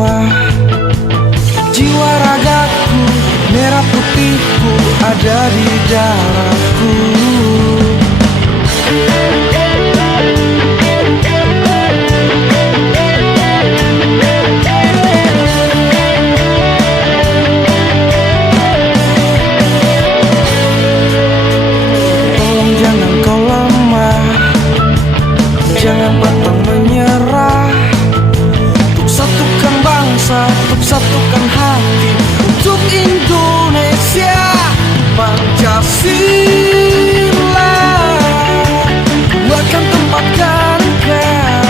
semua. Jiwa ragaku, merah putihku ada di darahku. Tolong jangan kau lemah, jangan pantang menyerah. Untuk satukan bangsa, untuk satukan hati, untuk Indonesia Pancasila. Ku akan tempatkan engkau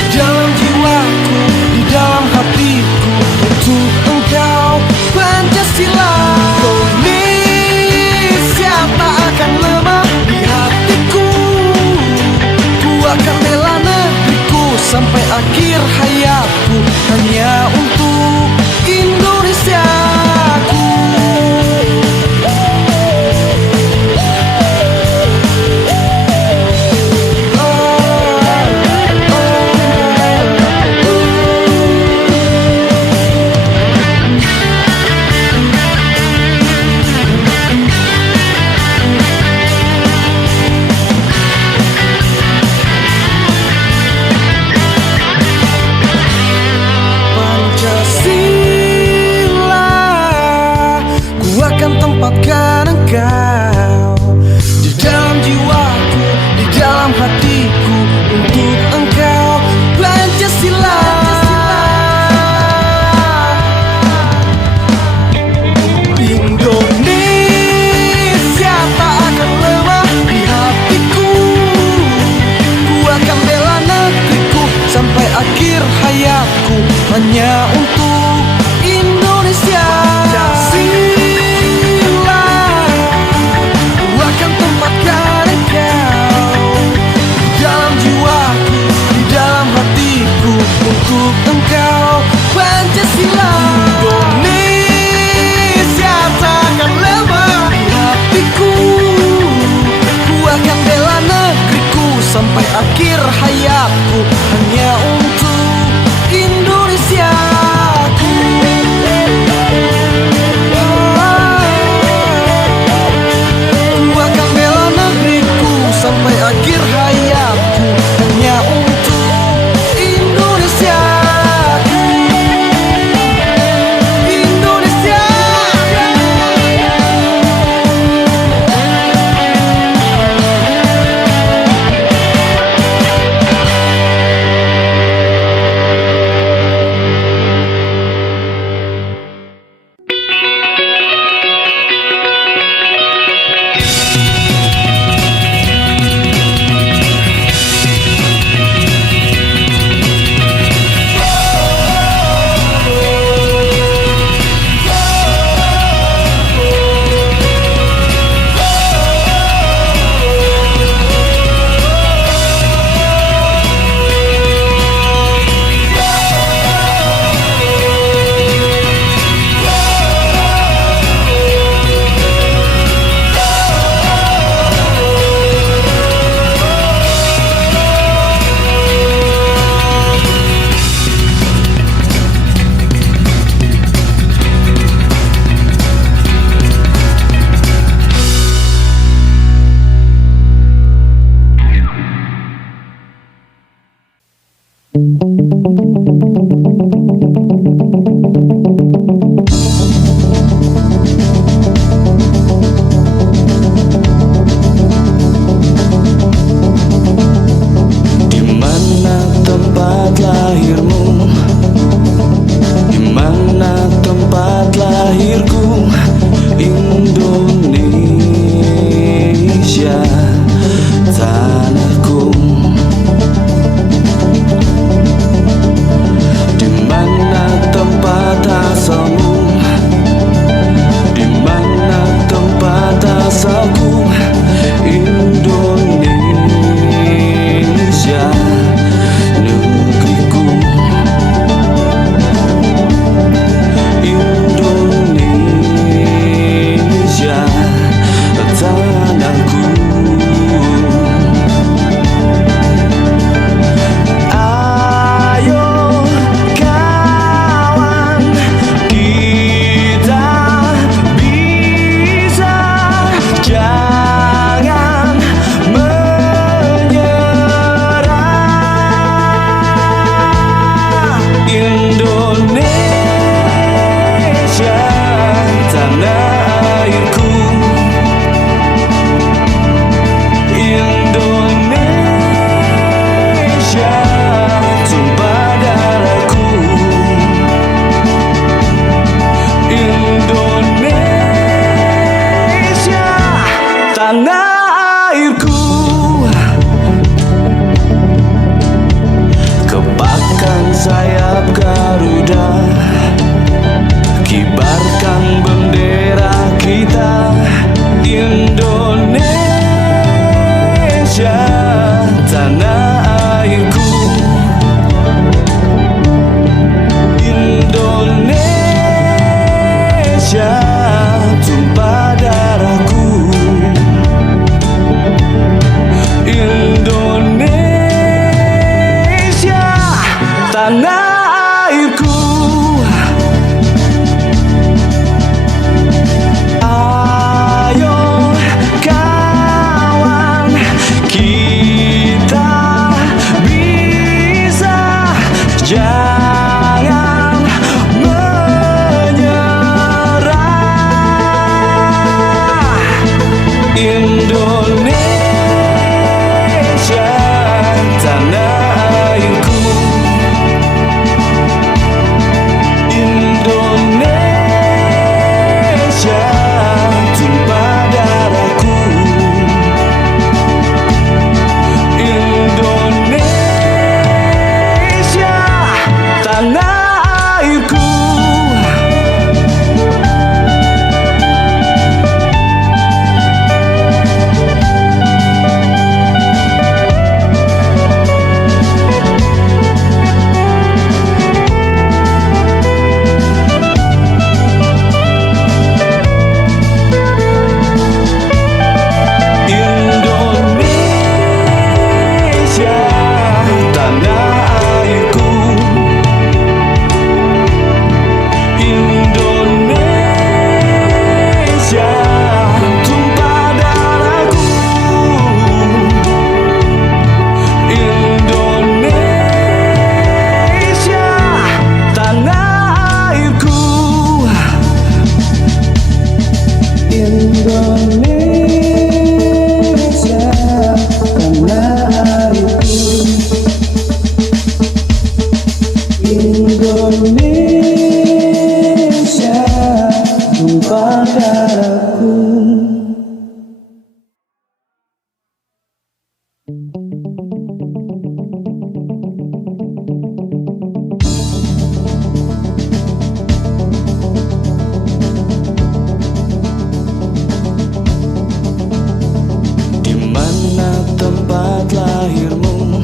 di dalam jiwaku, di dalam hatiku, untuk engkau Pancasila. Indonesia tak akan lemah di hatiku. Ku akan bela negeriku sampai akhir hayatku, hanya untuk Indonesiaku. Tempatkan engkau di dalam jiwaku, di dalam hatiku, untuk engkau Pancasila. Indonesia tak akan lemah di hatiku. Ku akan bela negeriku sampai akhir hayatku, hanya untuk Indonesia. Untuk engkau Pancasila. Indonesia takkan lemah di hatiku. Ku akan bela negeriku sampai akhir hayatku, hanya untuk Indonesiaku. Ku akan bela negeriku sampai akhir hayatku, hanya untuk airku. Indonesia, tumpah darahku. Di mana tempat lahirmu?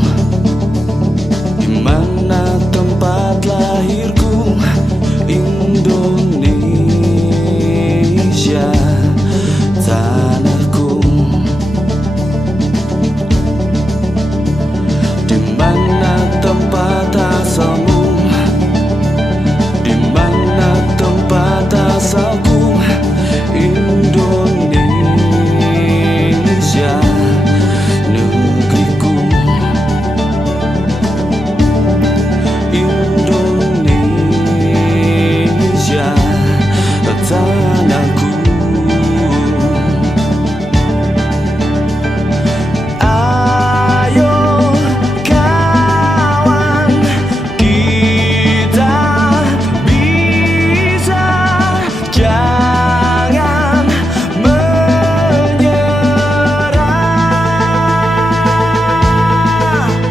Di mana tempat lahirku? Indonesia, tanahku. Di mana tempat asalmu? Di mana tempat asalku? Indonesia, negeriku. Indonesia, tanahku. Ayo kawan, kita bisa, jangan menyerah.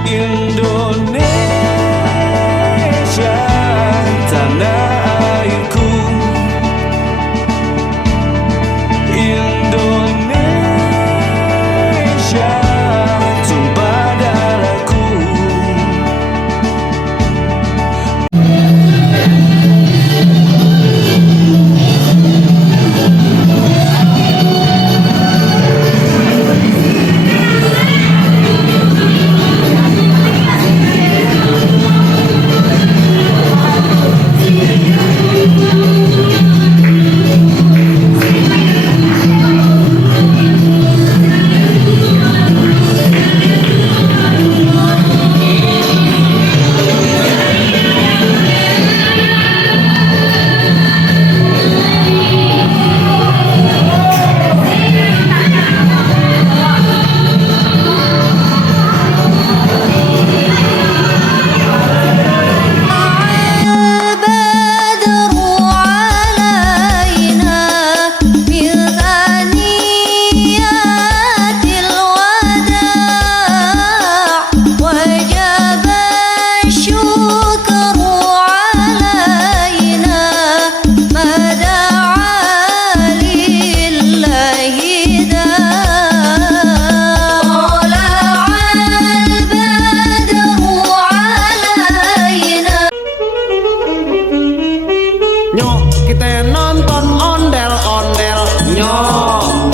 Indonesia, tanah airku. Indonesia, tumpah darahku. Nyok, kita nonton ondel-ondel. Nyok,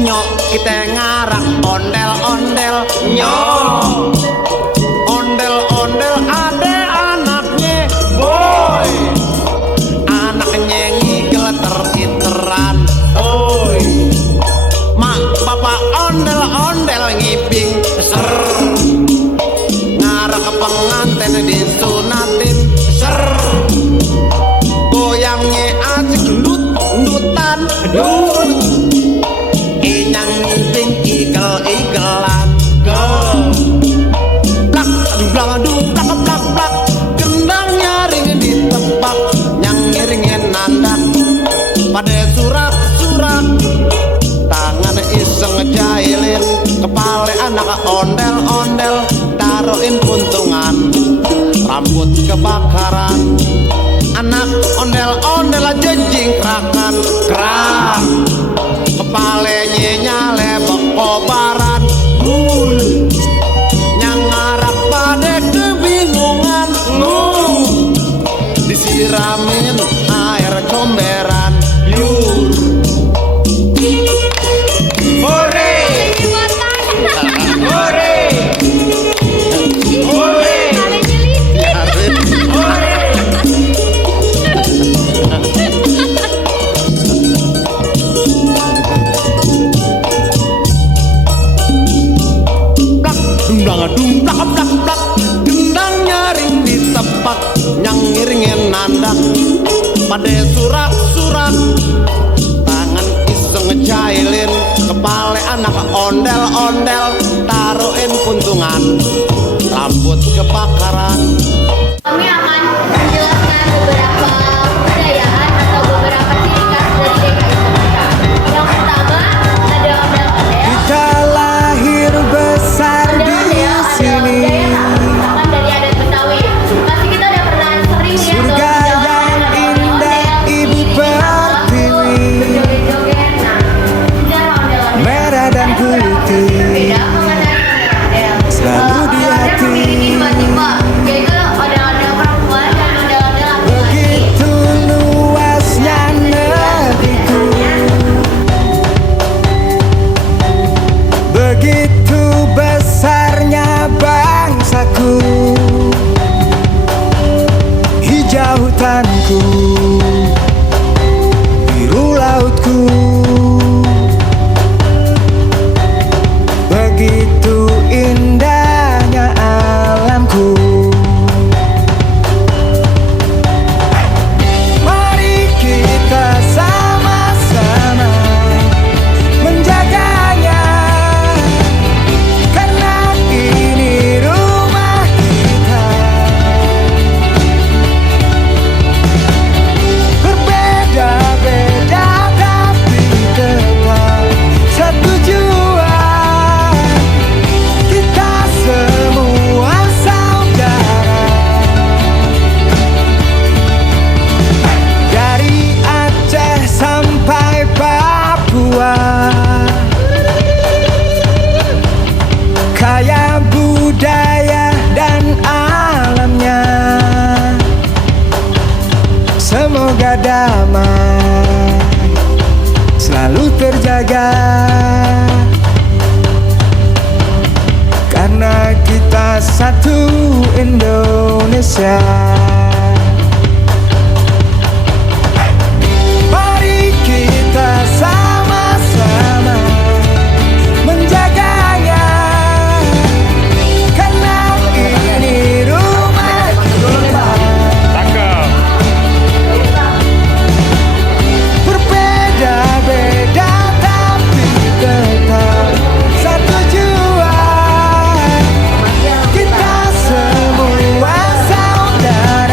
nyok, kita ngarak ondel-ondel. Nyok, ondel-ondel ada anaknya, boy. Anaknya ngigel ter-iteran, oi. Mak, bapak ondel-ondel ngibing, ser. Ngarak pengantin disunatin, ser. Goyangnya asik ndut-ndutan, ndut. Inyang ngibing igel-igelan, go. Blak, blak, blak, blak, blak. Gendangnya ring ditebak, nyang ngiringin nandak. Pada surak-surak, tangan iseng ngejailin. Kepala anak ondel-ondel, taruhin puntungan. rambut kebakaran, anak ondel-ondel jejing krakan kerak, kepalanya nyale kobaran, yang ngarap pada kebingungan, disiramin air comberan, yur. Hore, hore, hore, hore. Dumblak, blak, blak, dendang nyaring ditepak, yang ngiringin nandak, pada surak-surak, tangan iseng ngecailin, kepala anak ondel-ondel, taruhin puntungan, rambut kebakaran. Kami akan menjelaskan beberapa kebudayaan atau beberapa ciri khas dari DKI Jakarta. Yang pertama ada ondel-ondel. Kita lahir besar di sini. Misalkan dari adat Betawi. Pasti kita udah pernah sering lihat Surga yang indah Ibu Pertiwi, berjoget-joget. Nah, sejarah ondel-ondel merah dan putih, berbeda mengenai ondel-ondel. selalu di Ondel-ondel hati. memiliki dua tipe, yaitu ondel-ondel perempuan dan ondel-ondel laki-laki. Begitu luasnya negeriku, begitu besarnya bangsaku, hijau hutanku, biru lautku, begitu indahnya alamku. Mari kita sama-sama menjaganya, karena ini rumah kita. Berbeda-beda tapi tetap satu jua, kita semua saudara. Dari Aceh sampai Papua, kaya budaya dan alamnya. Semoga damai selalu terjaga, karena kita satu Indonesia. Mari kita sama-sama menjaganya, karena ini rumah kita. Berbeda-beda tapi tetap satu jua, kita semua saudara.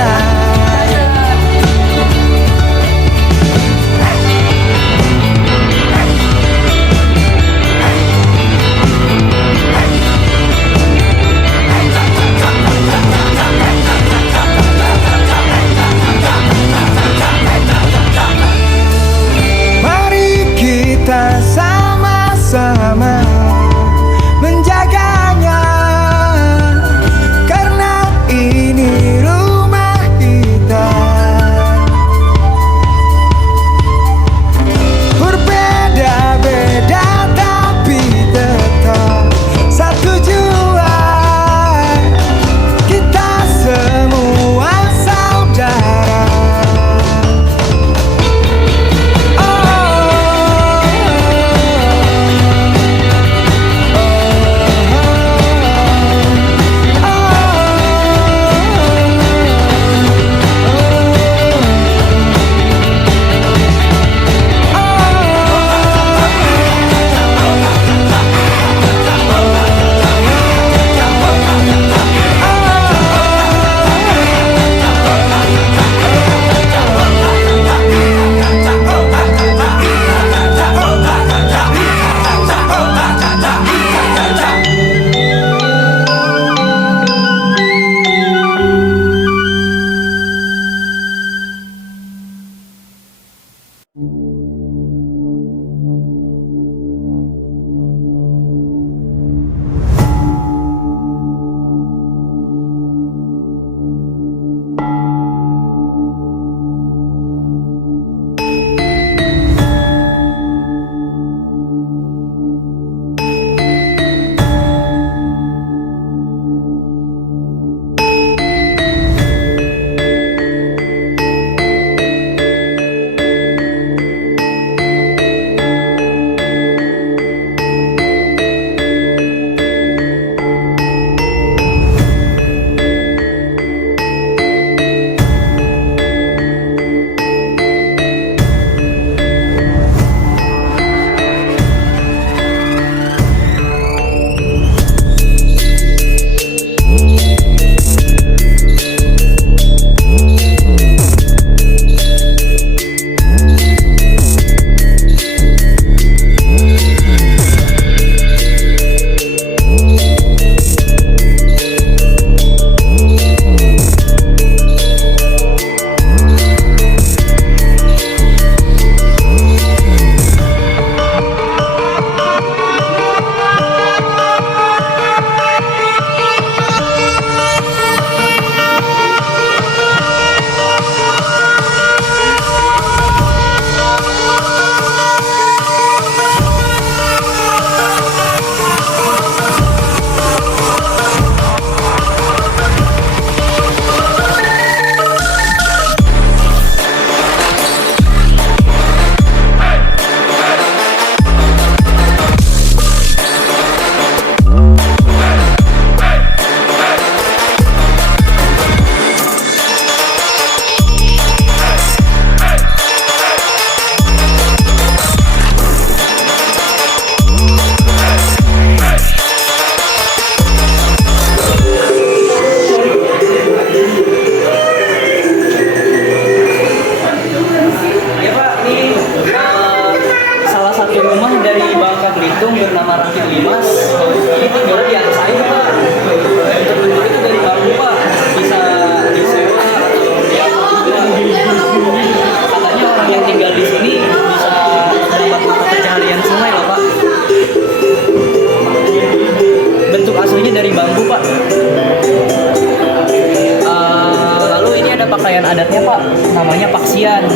pakaian adatnya Pak, namanya paksian.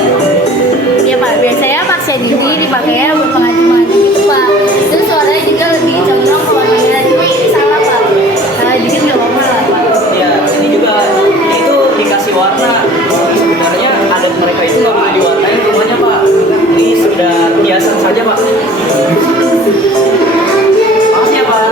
Iya Pak, biasanya paksian ini dipakai buat pengajian gitu Pak. Terus suaranya juga lebih cenderung ke warna merah. Cuma ini salah Pak, salah dikit nggak apa-apa lah Pak. Ya, ini juga itu dikasih warna. Sebenarnya adat mereka itu nggak boleh diwarnain rumahnya Pak. Ini sudah hiasan saja Pak. Makasih ya Pak.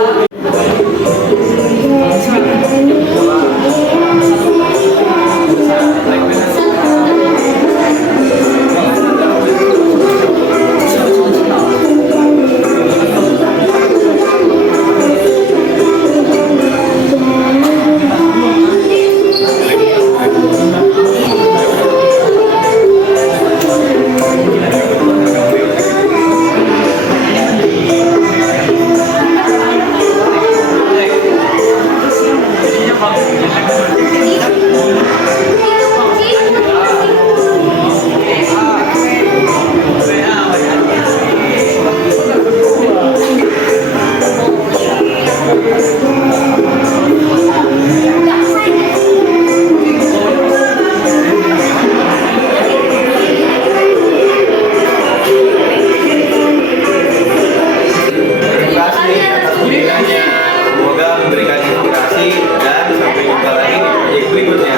Semoga memberikan inspirasi dan sampai jumpa lagi di proyek berikutnya.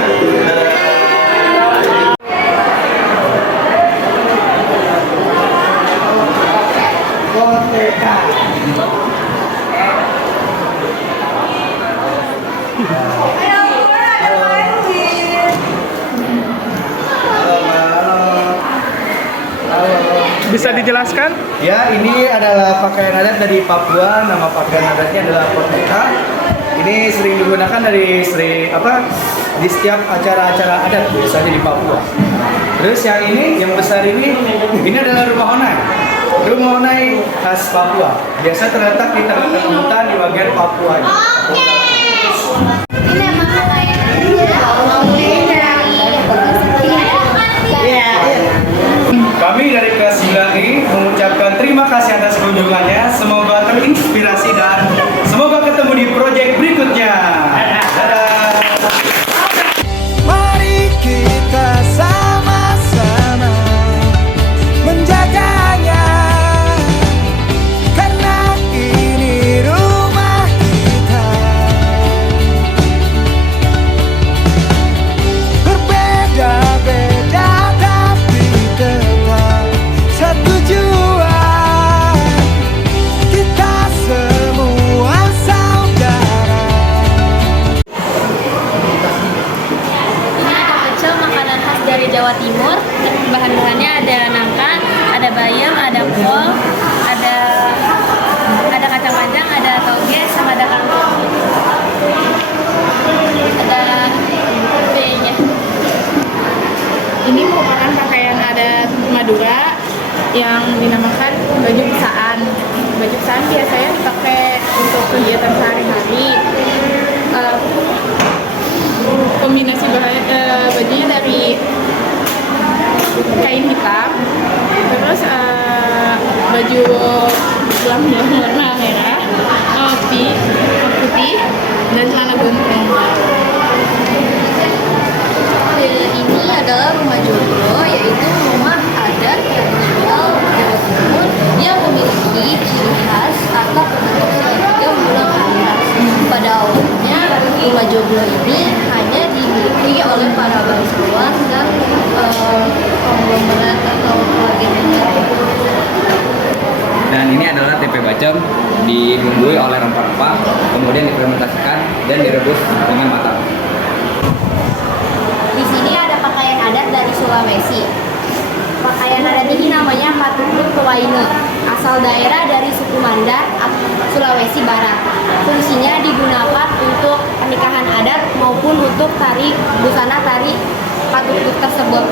Bisa dijelaskan? Ya, ini adalah pakaian adat dari Papua. Nama pakaian adatnya adalah Koteka. Ini sering digunakan di setiap acara-acara adat biasanya di Papua. Terus yang ini, yang besar ini adalah rumah honai. Rumah honai khas Papua. Biasa terletak di tengah-tengah hutan di bagian Papua. Ini emang kayak Kami dari kelas 9 ini mengucapkan terima kasih atas kunjungannya. Semoga terinspirasi dan semoga ketemu di proyek berikutnya. Dadah. Mari kita sama-sama menjaganya, karena ini rumah kita. Berbeda-beda tapi tetap satu jua. Kita semua saudara. ini ada pecel, makanan khas dari Jawa Timur. Bahan-bahannya ada nangka, ada bayam, ada kol, ada kacang panjang, ada toge, sama ada kangkung. Ada B-nya. Ini merupakan pakaian adat Madura yang dinamakan baju pesaan. Baju pesaan biasanya dipakai untuk kegiatan sehari-hari. Kombinasi bajunya dari kain hitam, terus baju belang-belang warna merah, putih, dan celana gombrong. Ini adalah rumah joglo, yaitu rumah adat tradisional Jawa Timur yang memiliki ciri khas atap bentuk segitiga menjulang ke atas. Pada awalnya, rumah joglo ini hanya dimiliki oleh para bangsawan dan konglomerat atau keluarga besar. Dan ini adalah tempe bacem, dibumbui oleh rempah-rempah, kemudian difermentasikan dan direbus dengan matang. Di sini ada pakaian adat dari Sulawesi. Pakaian adat ini namanya Patukruk Kewainu, asal daerah dari suku Mandar, Sulawesi Barat. Fungsinya digunakan untuk pernikahan adat maupun untuk tari busana tari Patukruk tersebut.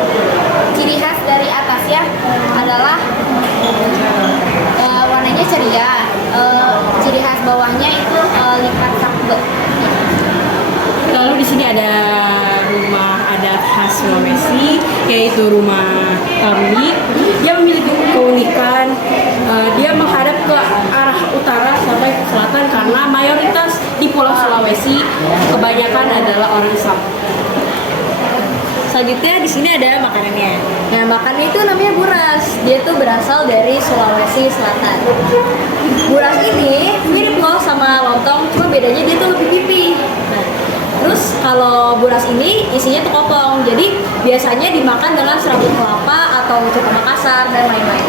Ciri khas dari atasnya adalah warnanya ceria. Ciri khas bawahnya itu lipat sakbe. Lalu di sini ada rumah adat khas Sulawesi, yaitu rumah Taruni. Dia memiliki keunikan, dia menghadap ke arah utara sampai ke selatan karena mayoritas di Pulau Sulawesi kebanyakan adalah orang Sabah. selanjutnya di sini ada makanannya. Nah, makanannya itu namanya buras. Dia tuh berasal dari Sulawesi Selatan. Buras ini mirip loh sama lontong, cuma bedanya dia tuh lebih pipih. Nah, terus kalau buras ini isinya tuh kopong, jadi biasanya dimakan dengan serabut kelapa atau coto Makassar dan lain-lain.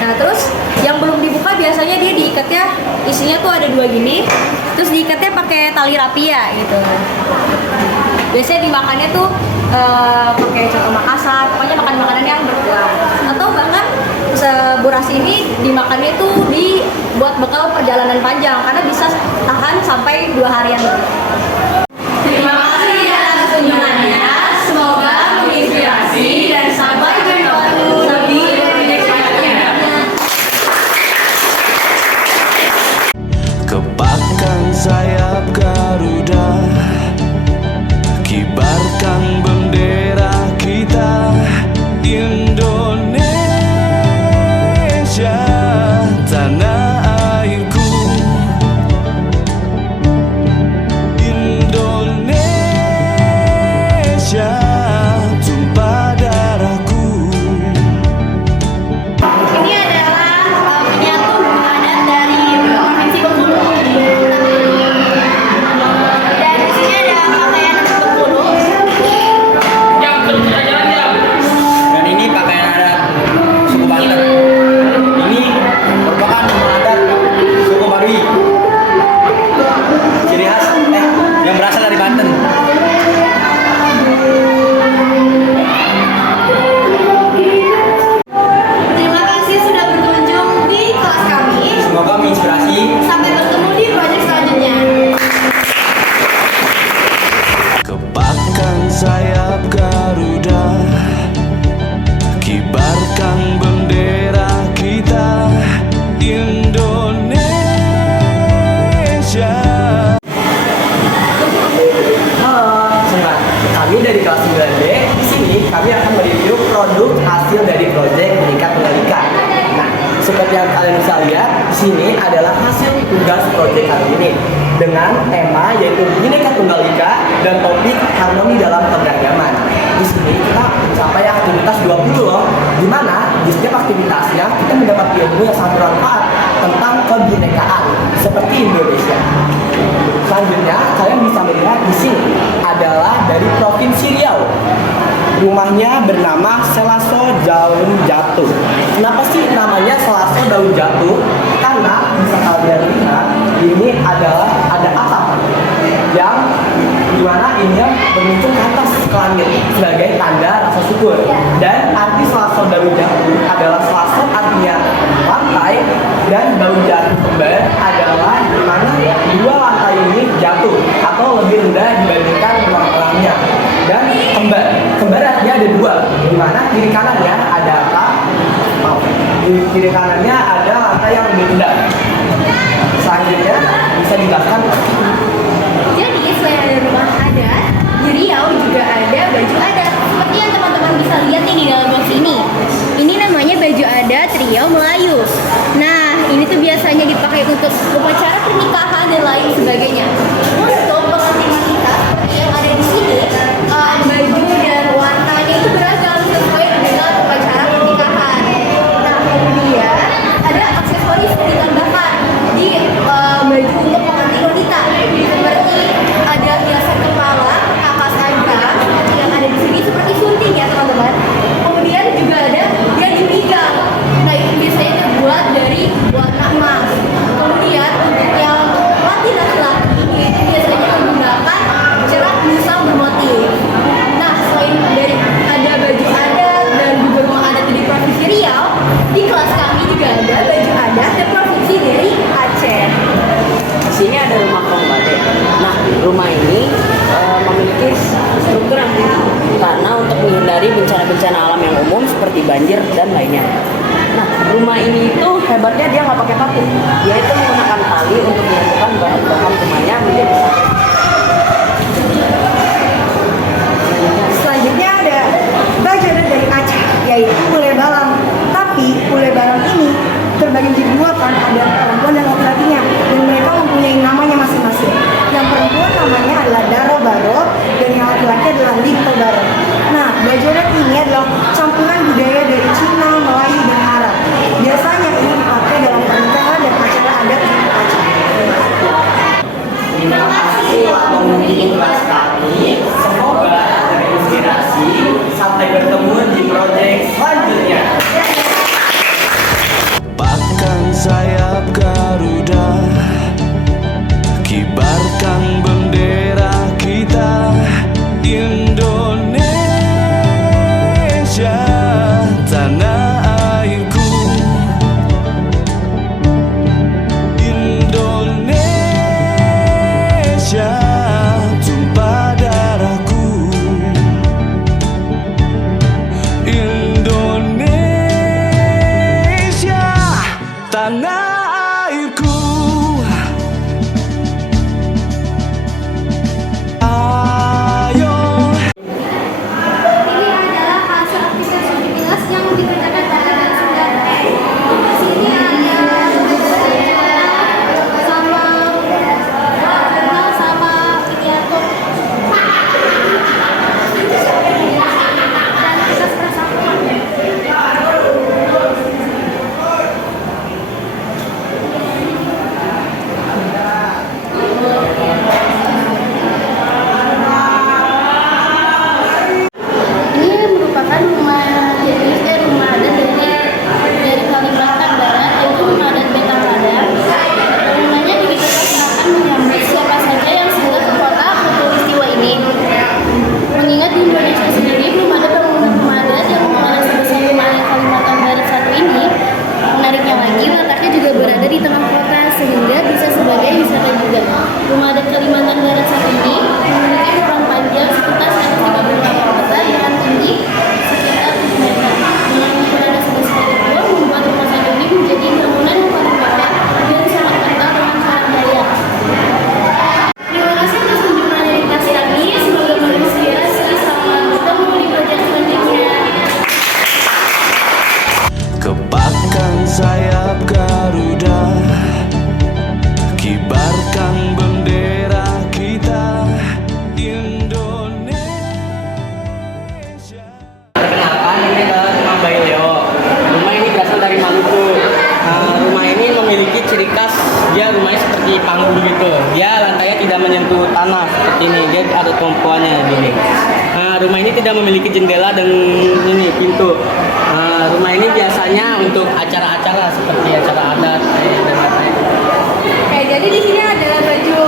Nah, terus yang belum dibuka biasanya dia diikatnya, isinya tuh ada 2 gini, terus diikatnya pakai tali rapia gitu. Biasanya dimakannya tuh pakai coto Makassar, pokoknya makan makanan yang berkuah. Atau bahkan buras ini dimakannya tuh dibuat bekal perjalanan panjang karena bisa tahan sampai 2 harian lebih. Terima kasih atas kunjungannya. Semoga menginspirasi dan sampai bertemu di proyek selanjutnya. Kepakkan sayap Garuda, kibarkan bendera kita Indonesia, tanah airku. Indonesia, tumpah darahku. Ini adalah miniatur adat dari Provinsi Bengkulu. Dan di sini ada pakaian Bengkulu. Dan ini pakaian adat suku Banten. Ini merupakan rumah adat suku Baduy. Ciri khas yang berasal dari Banten. Terima kasih sudah berkunjung di kelas kami. Semoga menginspirasi. Sampai bertemu di proyek selanjutnya. Kepakkan sayap Garuda, kibarkan bendera kita Indonesia. Halo, kami dari kelas 9B. Di sini kami akan mereview produk hasil dari proyek Bhinneka Tunggal Ika. Nah, seperti yang kalian bisa lihat, di sini adalah hasil tugas proyek kali ini dengan tema yaitu Bhinneka Tunggal Ika dan topik harmoni dalam keberagaman. Di sini kita mencapai aktivitas 20 loh, di mana di setiap aktivitasnya kita mendapat ilmu yang sangat bermanfaat tentang kebinekaan seperti Indonesia. Selanjutnya, kalian bisa melihat di sini adalah dari Provinsi Riau. Rumahnya bernama Selaso Daun Jatuh. Kenapa sih namanya Selaso Daun Jatuh? Karena bisa kalian lihat ini adalah ada atap yang dimana ini bermuncul ke atas ke langit sebagai tanda rasa syukur. Dan arti Selaso Daun Jatuh adalah Selaso artinya lantai dan daun jatuh kembar adalah dimana 2 lantai ini jatuh atau lebih rendah dibandingkan ruang-ruangnya. Dan kembar artinya ada 2, dimana kiri kanannya ada atap, di kiri kanannya ada lantai yang lebih rendah. Selanjutnya bisa dijelaskan. Jadi selain ada rumah adat, di Riau juga ada baju adat. Seperti yang teman-teman bisa lihat nih di dalam box ini. Ini namanya baju adat Riau Melayu. Nah, ini tuh biasanya dipakai untuk upacara pernikahan dan lain sebagainya. Untuk pengantin wanita seperti yang ada di sini, baju dan warnanya itu beragam sesuai dengan upacara pernikahan. Nah, kemudian ada aksesoris yang ditambahkan di baju untuk pengantin wanita, seperti ada hiasan kepala, kapas agam yang ada di sini seperti sunting ya teman-teman. Kemudian juga ada yang di pinggang. Nah, itu biasanya terbuat dari warna emas. Kemudian untuk yang laki laki-laki itu biasanya menggunakan cerak busa bermotif. Nah, selain dari ada baju adat dan juga rumah adat di Provinsi Riau, di kelas kami juga ada baju adat dan provinsi dari Aceh. Di sini ada rumah Kombate. Nah, rumah ini memiliki struktur yang tinggi karena untuk menghindari bencana-bencana alam yang umum seperti banjir dan lainnya. Nah, rumah ini itu hebatnya dia nggak pakai paku. Dia itu menggunakan tali untuk menyatukan bahan-bahan rumahnya menjadi satu. Selanjutnya ada baju adat dari Aceh, yaitu Pule Balang. Tapi Pule Balang ini terbagi menjadi 2 kan, ada perempuan dan laki-lakinya, dan mereka mempunyai namanya masing-masing. Yang perempuan namanya adalah Daro Baro dan yang laki-laki adalah Lito Baro. Nah, baju ini adalah rumah Bayi Leo. Rumah ini berasal dari Maluku. Rumah ini memiliki ciri khas, dia rumahnya seperti panggung gitu. Dia lantainya tidak menyentuh tanah seperti ini, dia ada tumpuannya gini. Rumah ini tidak memiliki jendela dan ini pintu. Rumah ini biasanya untuk acara-acara seperti acara adat dan lain-lain. Oke, jadi di sini ada baju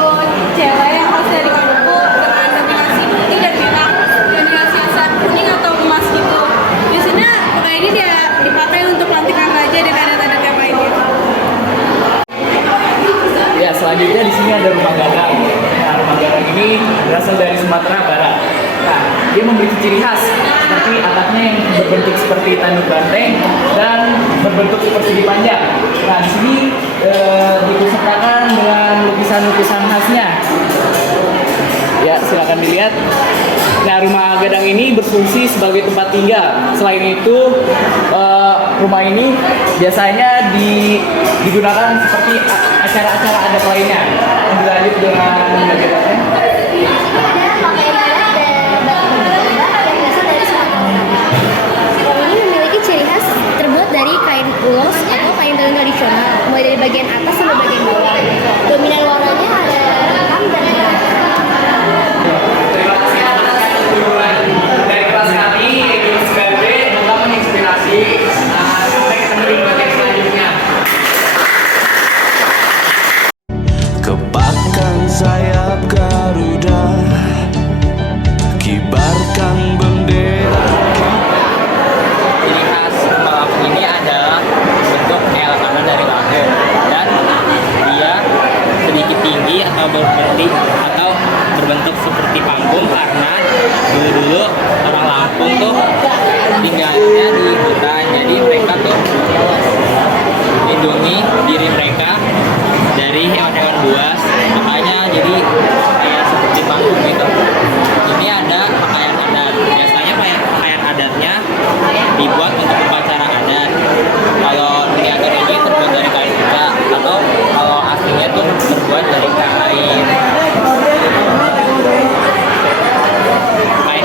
cewek yang khas dari Maluku dengan dominasi putih dan merah dan hiasan kuning atau emas gitu. Biasanya pakaian ini dia dipakai untuk pelantikan raja dan adat-adat yang lainnya. Ya, selanjutnya di sini ada rumah gadang. Nah, rumah gadang ini berasal dari Sumatera Barat. Nah, dia memiliki ciri khas seperti atapnya yang berbentuk seperti tanduk banteng dan berbentuk seperti panjang. Nah, di sini dikhususkan dengan lukisan-lukisan khasnya. Ya, silakan dilihat. Nah, rumah gadang ini berfungsi sebagai tempat tinggal. Selain itu, rumah ini biasanya digunakan seperti acara-acara adat lainnya. Lanjut dengan gadangnya. Ini ada pakaian adat yang berasal dari Sumatera Utara. Ini memiliki ciri khas terbuat dari kain ulos atau kain tenun tradisional, mulai dari bagian atas sampai bagian bawah. Dominan warnanya ada hitam dan merah. Terima kasih atas kunjungan dari kelas kami Ekim 9B. Semoga menginspirasi. Sampai ketemu di materi selanjutnya. Kepakkan sayap Garuda, kibarkan bendera kita. Ciri khas Maluku ini adalah bentuk L karena dari lahir dan dia sedikit tinggi atau berbentuk seperti panggung karena dulu orang Lampung tuh tinggalnya di hutan, jadi mereka tuh lindungi diri mereka dari hewan-hewan buas, makanya jadi kayak seperti panggung gitu. Ini ada pakaian adat, biasanya pakaian adatnya dibuat untuk upacara adat. Kalau miniatur ini terbuat dari kain juga, atau kalau aslinya tuh terbuat dari kain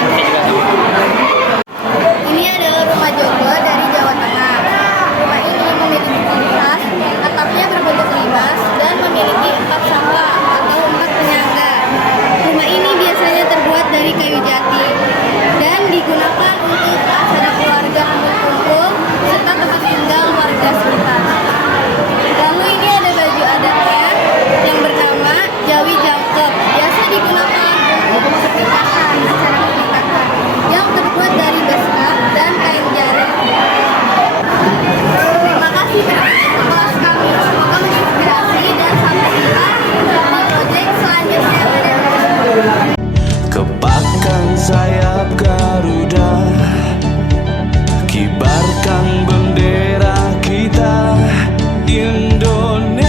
juga sama. Ini adalah rumah Jogo dari Jawa Tengah. Rumah ini memiliki ciri khas, atapnya berbentuk limas dan memiliki 4 sampah atau 4 penyangga. Rumah ini biasanya terbuat dari kayu jati dan digunakan untuk acara keluarga kumpul serta tempat tinggal warga sekitar. Lalu ini ada baju adatnya yang bernama Jawi Jangkep, biasa digunakan untuk pernikahan, acara pernikahan yang terbuat dari beskap dan kain jarik. Terima kasih teman-teman kelas kami, semoga menginspirasi dan sampai jumpa di proyek selanjutnya. Kepakkan sayap Garuda, kibarkan bendera kita, Indonesia.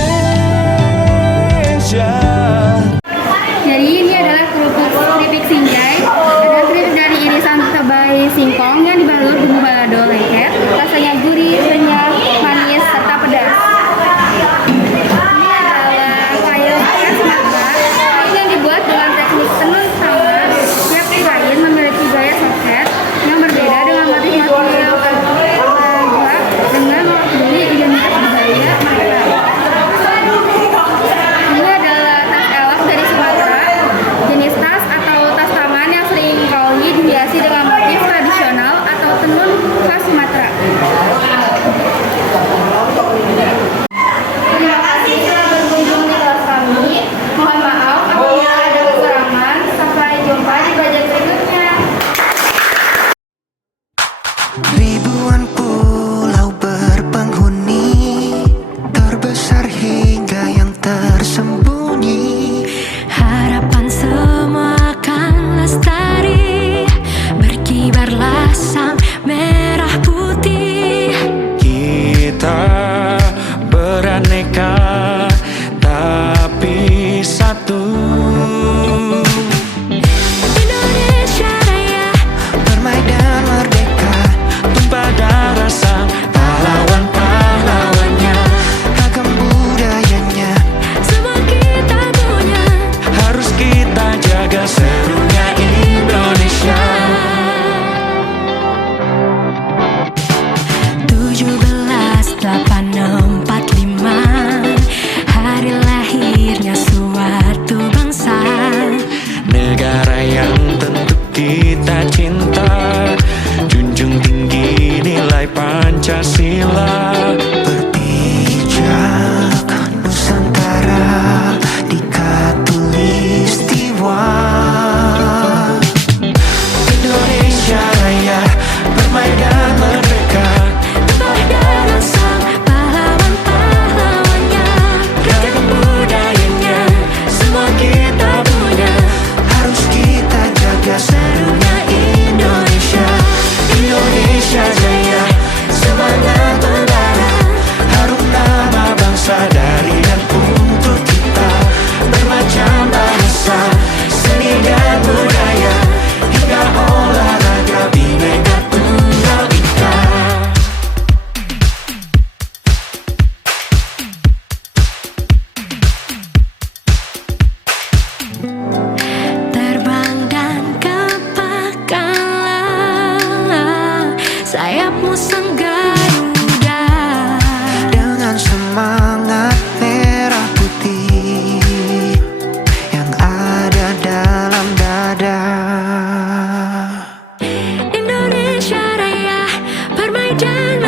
Jadi ini adalah keripik sinjai. Ada keripik dari irisan cabai singkong yang dibalur bumbu balado lengket. Rasanya gurih, renyah, manis, serta pedas. Ini adalah kain khas Sumatera. Kain yang dibuat dengan teknik tenun sama. Tiap kain memiliki gaya soket yang berbeda dengan motif-motif dengan mewakili identitas budaya mereka. Ini adalah tas elok dari Sumatera, jenis tas atau tas taman yang sering kali dihiasi dengan motif tradisional atau tenun khas Sumatera. Terima kasih telah berkunjung di kelas kami. Mohon maaf apabila ada kekurangan. Sampai jumpa di pelajaran berikutnya. Ribuan pulau berpenghuni, terbesar hingga yang tersembunyi. Harapan semua akan lestari, berkibarlah sang merah putih. Kita beraneka tapi satu. Indonesia Raya, Permai dan merdeka, Tumpah darah Pancasila. Berpijak Nusantara di Katulistiwa. Indonesia Raya bermain dan merdeka. Tebar darah sang pahlawan-pahlawannya, Ragam budayanya semua kita punya. Harus kita jaga serunya Indonesia. Indonesia Jaya, semangat membara. Harum nama bangsa dari dan untuk kita. Bermacam bahasa, seni dan budaya, hingga olahraga Bhinneka Tunggal Ika. terbang dan kepakalah sayapmu sang Garuda. Dengan semangat merah putih yang ada dalam dada. Indonesia Raya bermain dan